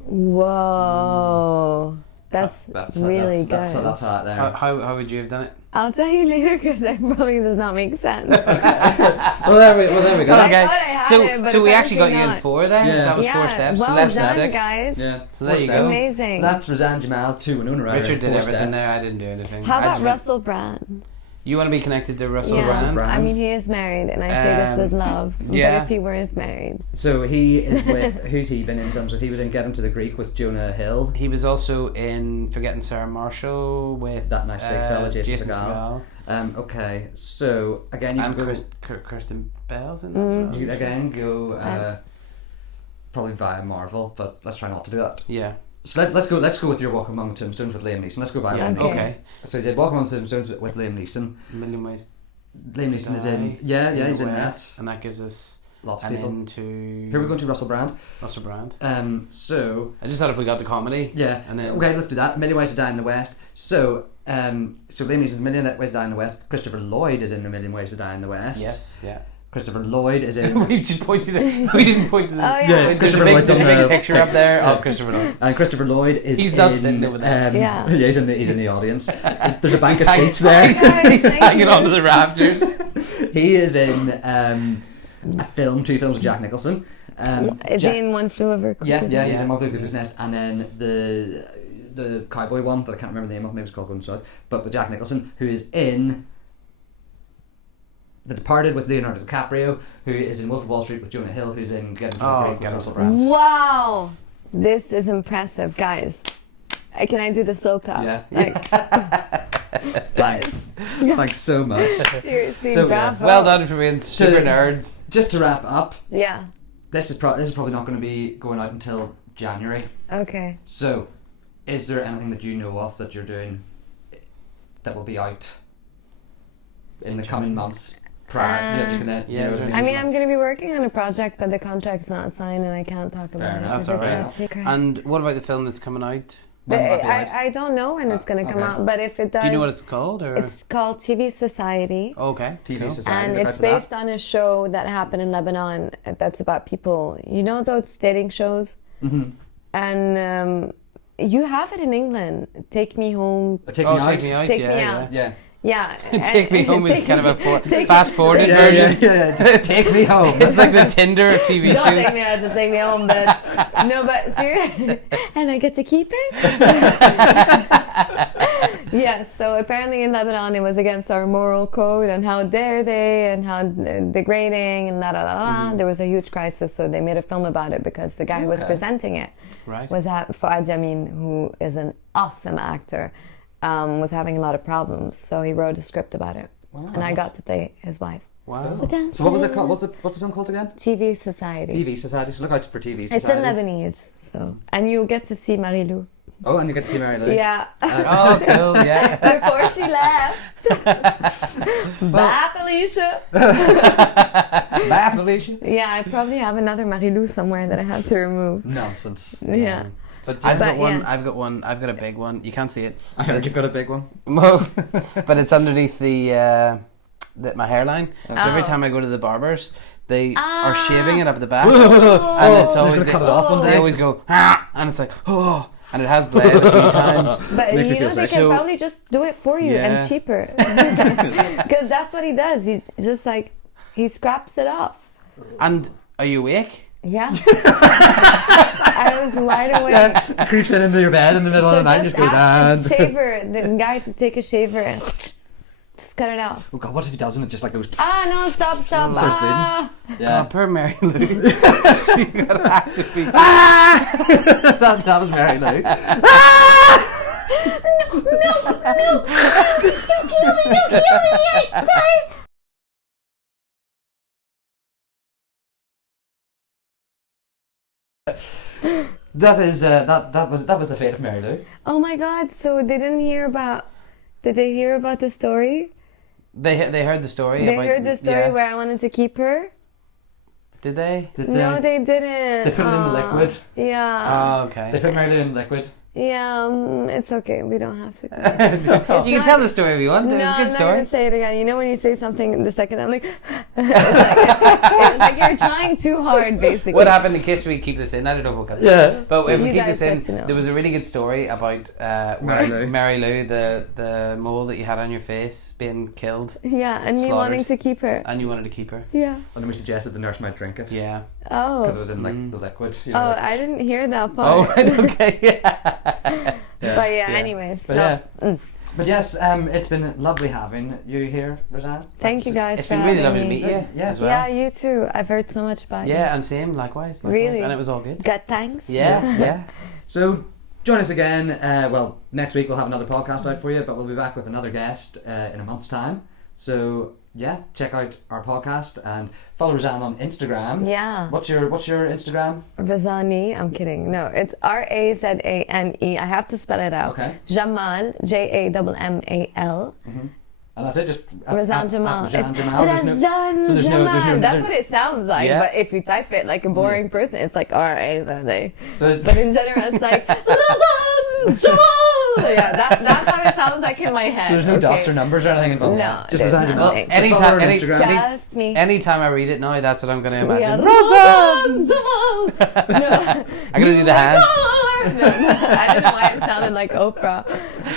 Whoa. That's really good. That's that there. How would you have done it? I'll tell you later because that probably does not make sense. Well, there we go. I thought I had it, but So we actually got apparently you in 4 there. Yeah. That was 4 Yeah, steps. well so less done, than 6. guys. Yeah. So there you go. Amazing. So that's Razane Jammal to Winona Ryder. Richard did 4 everything steps. there. I didn't do anything. How I about just- Russell Brand? You want to be connected to Russell Yeah, Brand? I mean he is married, and I say this with love. yeah. But if he weren't married, So he is with who's he been in films with? He was in Get Him to the Greek with Jonah Hill. He was also in Forgetting Sarah Marshall with That nice big fella, Jason Segel. Segel. Okay, so again you And can go, Kirsten Bell's in that as well. you again go probably via Marvel, but let's try not to do that. Yeah. So let's go with your Walk Among the Tombstones with Liam Neeson. Let's go via Yeah. Liam Neeson. Okay. So you did Walk Among the Tombstones with Liam Neeson. A Million Ways. Liam Neeson is in. Yeah, he's in that. And that gives us lots of and people. into Here we're going to Russell Brand. Russell Brand. So I just thought if we got the comedy, yeah, and then okay, let's do that. Million Ways to Die in the West. So Liam Neeson is Million Ways to Die in the West. Christopher Lloyd is in A Million Ways to Die in the West. yes, yeah. Christopher Lloyd is in. We just pointed it. We didn't point to the. Oh, yeah. There's a Christopher big, Lloyd's on there's a big the- picture up there of Christopher Lloyd. And Christopher Lloyd is. He's not in, sitting over there. Yeah. yeah, he's in the audience. There's a bank of hanging- seats there. Guys, He's thank hanging you. onto the rafters. He is in two films with Jack Nicholson. Is Jack- he in One Flew Over Cuckoo's Yeah, Nest? he's in One Flew Over Cuckoo's Nest, and then the cowboy one that I can't remember the name of, maybe it's called Going South, but with Jack Nicholson, who is in The Departed with Leonardo DiCaprio, who is in Wolf of Wall Street with Jonah Hill, who's in Get Into the Greek with Get Russell Into Brand. Wow, this is impressive, guys. Can I do the slow clap? Yeah. Like, Thanks. Thanks so much. seriously, So, bravo. Well done for being super nerds. Just to wrap up, Yeah. this is probably not going to be going out until January. Okay. So, is there anything that you know of that you're doing that will be out in the coming months prior? That you can, yeah, is there I mean, I'm going to be working on a project, but the contract's not signed, and I can't talk about it enough. because That's it's all right. top secret. And what about the film that's coming out? But When will that be out? I don't know when it's going to come okay. out, but if it does, Do you know what it's called? Or it's called TV Society. okay, TV cool. Society. And look out it's for that. based on a show that happened in Lebanon that's about people, you know, those dating shows? Mm-hmm. And you have it in England. Take Me Home. Take Oh, me out. take me out. Take yeah, Me yeah. Out. Yeah. Yeah. Take Me Home is Take kind of Me- a Take- fast-forwarded Yeah, version. yeah. Just take me home. It's like the Tinder of TV Don't shows. take me out, just take me home, bitch. No, but seriously, and I get to keep it? Yes, so apparently in Lebanon it was against our moral code, and how dare they, and how degrading, and la la la la. There was a huge crisis, so they made a film about it because the guy who was presenting it Right. was Fuad Jamil, who is an awesome actor, was having a lot of problems, so he wrote a script about it. And I got to play his wife. Wow. So what was it called? What's the film called again? TV Society. TV Society. So look out for TV Society. It's in Lebanese, so. And you get to see Marie-Lou. Oh, and you get to see Mary Lou. Yeah. Oh, cool. Yeah. Before she left. Bye, Felicia. Bye, Felicia. Yeah, I probably have another Marie-Lou somewhere that I have to remove. Nonsense. Yeah. But I've got But one. yes. I've got one. I've got a big one. You can't see it. I heard you've got a big one. But it's underneath my hairline. So every time I go to the barbers, they are shaving it up at the back, and it's always gonna cut it off one they day. always go and it's like and it has bled a few times. But Make me you know, feel they sick. can So- probably just do it for you Yeah. and cheaper. Because that's what he does. He just like, he scraps it off. And are you awake? Yeah. I was wide awake. Creeps in into your bed in the middle of So the night and just just goes, ask the and... shaver, the guy to take a shaver and just cut it off. Oh God, what if he doesn't? It just like goes... Ah, no, stop. Starts Ah. Yeah. Poor Mary Lou. She got hacked to pieces. that was Mary Lou. That is that was the fate of Mary Lou. Oh my God! So they didn't hear about? Did they hear about the story? They heard the story. They about, heard the story yeah. where I wanted to keep her. Did they? No, they didn't. They put it in the Aw. liquid. Yeah. Oh, okay. They put Mary Lou in liquid. Yeah, it's okay. We don't have to. You can tell the story if you want. It No, was a I'm good not story. gonna say it again. You know when you say something the second I'm like, it's like you're trying too hard, basically. What happened in case we keep this in? I don't know if we'll cut this. Yeah. But if we You keep guys this in, get to know. there was a really good story about Mary Lou. Mary Lou, the mole that you had on your face being killed, Yeah, and me Slaughtered. wanting to keep her. and you wanted to keep her. Yeah. And then we suggested the nurse might drink it. Yeah. Because it Oh. was in like the liquid. You Oh, know, I didn't hear that Oh, part. right, okay. But yeah, anyways. But no. yeah. But yes, it's been lovely having you here, Razane. Thank you guys It's for been really having lovely me. to meet you Yeah. as well. Yeah, you too. I've heard so much about you. Yeah, and same, likewise. Really? And it was all good. Got thanks? Yeah, yeah. So join us again. Well, next week we'll have another podcast out for you, but we'll be back with another guest in a month's time. So yeah, check out our podcast and follow Razane on Instagram. Yeah. What's your Instagram? Razane, I'm kidding. No, it's Razane. I have to spell it out. Okay. Jammal, Jammal. And that's it, just Razane Jammal. Razane It's Jammal. Razane so there's no- Jammal. That's what it sounds like. Yeah. But if you type it like a boring person, it's like R-A-Z-A. So it's- But in general, it's like Razane Jammal. Yeah, that's how it sounds like in my head. So there's no dots or numbers or anything involved? No, Just there's Razane Jammal. nothing. Follow her on Anytime, Instagram. Just me. anytime I read it now, that's what I'm going to Yeah, imagine. Razane Jammal. No. I'm going to do the hand. No, I don't know why it sounded like Oprah.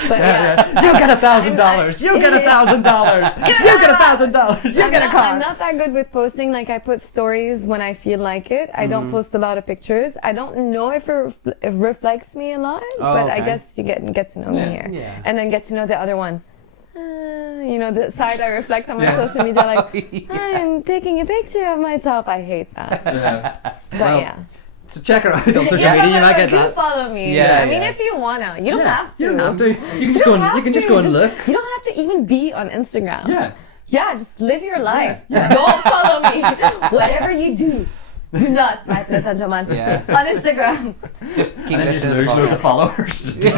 But yeah. You get $1,000. You get $1,000. You get $1,000. You get a I'm car. not that good with posting. Like, I put stories when I feel like it. I don't post a lot of pictures. I don't know if it reflects me a lot, but I okay. guess you get to know me here. Yeah. And then get to know the other one. You know, the side I reflect on my social media, like, I'm taking a picture of myself. I hate that. But yeah. So check her out on social Yeah, media. You might get do that. follow me. Yeah, I mean, yeah. if you wanna, you don't have to. You don't have to. You can just go and have you can just to. go and look. You don't have to even be on Instagram. Yeah. Yeah, just live your life. Don't follow me. Whatever you do, do not type Razane Jammal Yeah. on Instagram. Just keep And then just listening to lose the loads of podcast. followers. Okay.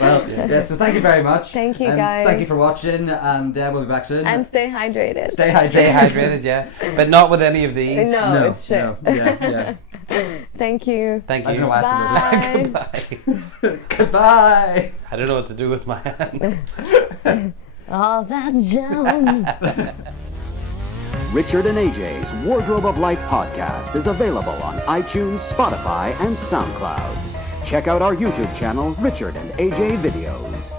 Well, yes. So thank you very much. Thank you, And guys. Thank you for watching, and we'll be back soon. And stay hydrated. Stay hydrated. Stay hydrated, yeah. But not with any of these. No, it's shit. No. Yeah. Thank you. Thank I don't know you. why I said Bye. Bye. Goodbye. I don't know what to do with my hand. All that junk. Richard and AJ's Wardrobe of Life podcast is available on iTunes, Spotify, and SoundCloud. Check out our YouTube channel, Richard and AJ Videos.